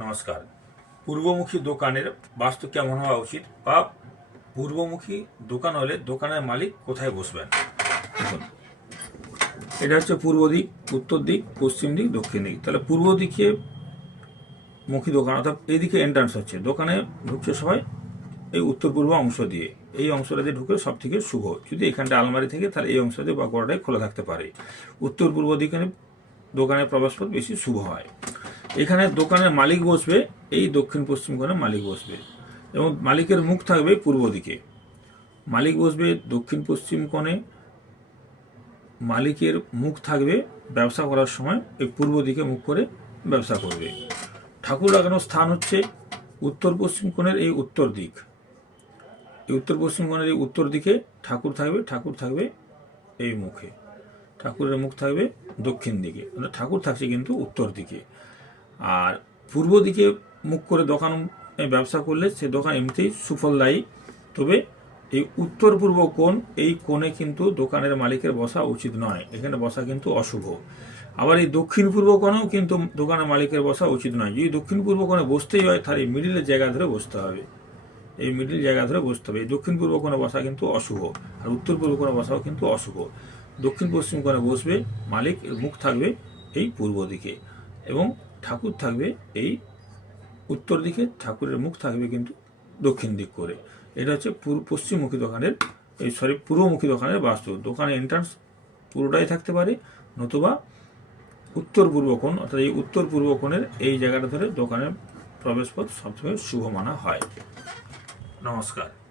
নমস্কার। পূর্বমুখী দোকানের বাস্তু কেমন হওয়া উচিত? বা পূর্বমুখী দোকান হলে দোকানের মালিক কোথায় বসবেন? এটা হচ্ছে পূর্ব দিক, উত্তর দিক, পশ্চিম দিক, দক্ষিণ দিক। তাহলে পূর্ব দিকে মুখী দোকান, অর্থাৎ এইদিকে এন্ট্রান্স হচ্ছে। দোকানে ঢুকছে সবাই এই উত্তর পূর্ব অংশ দিয়ে। এই অংশটা দিয়ে ঢুকে সব থেকে শুভ। যদি এখানটা আলমারি থেকে, তাহলে এই অংশ দিয়ে বা গোড়াটাই খোলা থাকতে পারে। উত্তর পূর্ব দিকে দোকানের প্রবেশপথ বেশি শুভ হয়। এখানে দোকানের মালিক বসবে, এই দক্ষিণ পশ্চিম কোণে মালিক বসবে। এবং মালিকের মুখ থাকবে পূর্ব দিকে। মালিক বসবে দক্ষিণ পশ্চিম কোণে, মালিকের মুখ থাকবে ব্যবসা করার সময়, এই পূর্ব দিকে মুখ করে ব্যবসা করবে। ঠাকুর লাগানোর স্থান হচ্ছে উত্তর পশ্চিম কোণের এই উত্তর দিক। এই উত্তর পশ্চিম কোণের এই উত্তর দিকে ঠাকুর থাকবে ঠাকুর থাকবে এই মুখে। ঠাকুরের মুখ থাকবে দক্ষিণ দিকে। মানে ঠাকুর থাকছে কিন্তু উত্তর দিকে। আর পূর্ব দিকে মুখ করে দোকান ব্যবসা করলে সে দোকান এমনিতেই সুফলদায়ী। তবে এই উত্তর পূর্ব কোণ, এই কোণে কিন্তু দোকানের মালিকের বসা উচিত নয়। এখানে বসা কিন্তু অশুভ। আবার এই দক্ষিণ পূর্ব কোণেও কিন্তু দোকানের মালিকের বসা উচিত নয়। যদি দক্ষিণ পূর্ব কোণে বসতেই হয়, তাহলে এই মিডিলের জায়গা ধরে বসতে হবে। এই মিডিল জায়গা ধরে বসতে হবে। এই দক্ষিণ পূর্ব কোণে বসা কিন্তু অশুভ। আর উত্তর পূর্ব কোণে বসাও কিন্তু অশুভ। দক্ষিণ পশ্চিম কোণে বসবে মালিক মুখ থাকবে এই পূর্ব দিকে। এবং ঠাকুর থাকবে, এই উত্তর দিকে ঠাকুরের মুখ থাকবে কিন্তু দক্ষিণ দিক করে। এটা হচ্ছে পূর্ব পশ্চিমমুখী দোকানের, এই সরি, পূর্বমুখী দোকানের বাস্তু। দোকানে এন্ট্রান্স পুরোটাই থাকতে পারে, নতুবা উত্তর পূর্ব কোণ, অর্থাৎ এই উত্তর পূর্ব কোণের এই জায়গাটা ধরে দোকানের প্রবেশপথ সবসময় শুভ মানা হয়। নমস্কার।